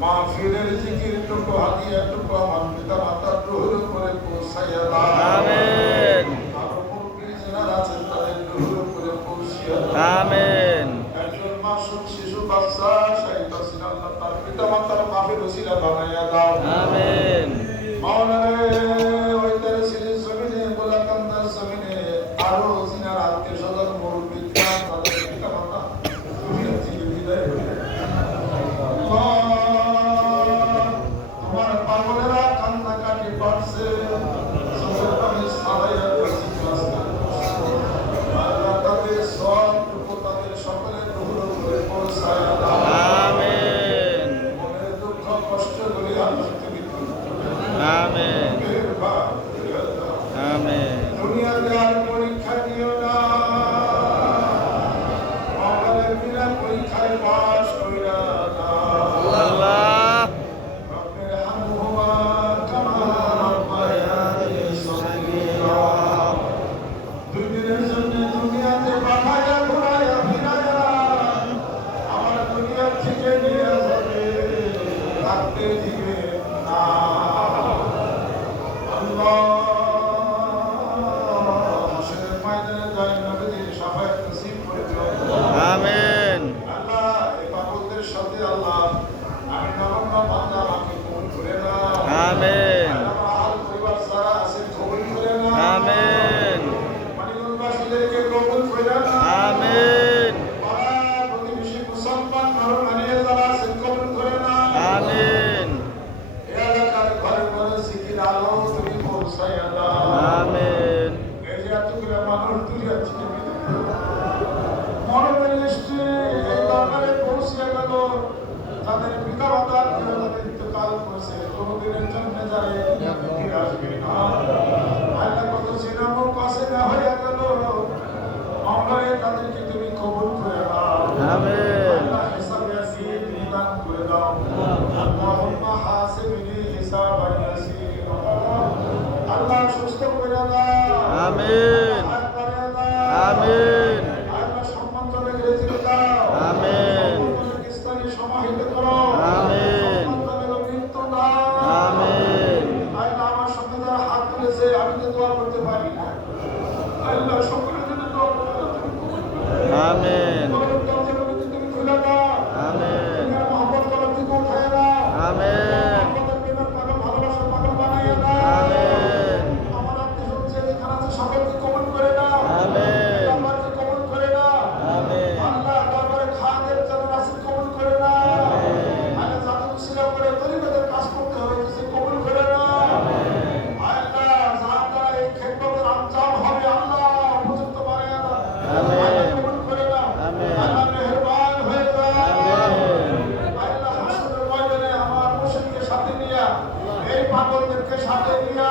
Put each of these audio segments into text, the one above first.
মাহফিলের জিকির টুকু হাতিয়া টুকু আমার পিতা মাতার রুহের উপরে পৌঁছাইয়া দাও আর মুরব্বী আছেন তাদের রুহের উপরে পৌঁছিয়া দাও আমিন। একজন মাসুক শিশু বাচ্চা তার পিতা মাতার মাফির ওসিলা বানাইয়া দাও আমিন। মাওলানা Santo da আল্লাহ সুস্থ করে দাও আমিন এই পাগলদেরকে সাথে নিয়ে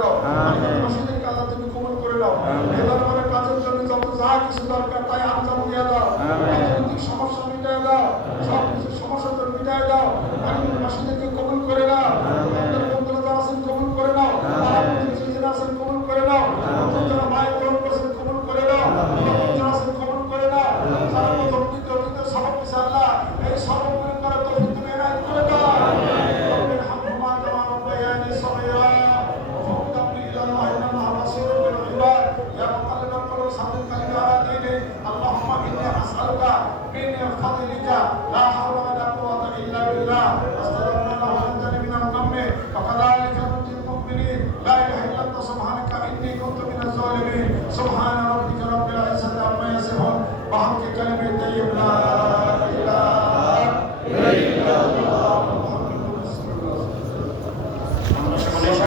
দাও। মসজিদের কাজ তুমি কবুল করে দাও এবার কাজের জন্য যত যা কিছু দরকার তাই আঞ্জাম দিয়ে দাও। اللهم إني أسألك من فضلك. لا حول ولا قوة إلا بالله. أستغفرك وأنتني من الغم. وكذلك ننجي المؤمنين. لا إله إلا أنت. سبحانك إني كنت من الظالمين. سبحان ربك رب العزة عما يصفون. بحق كلمة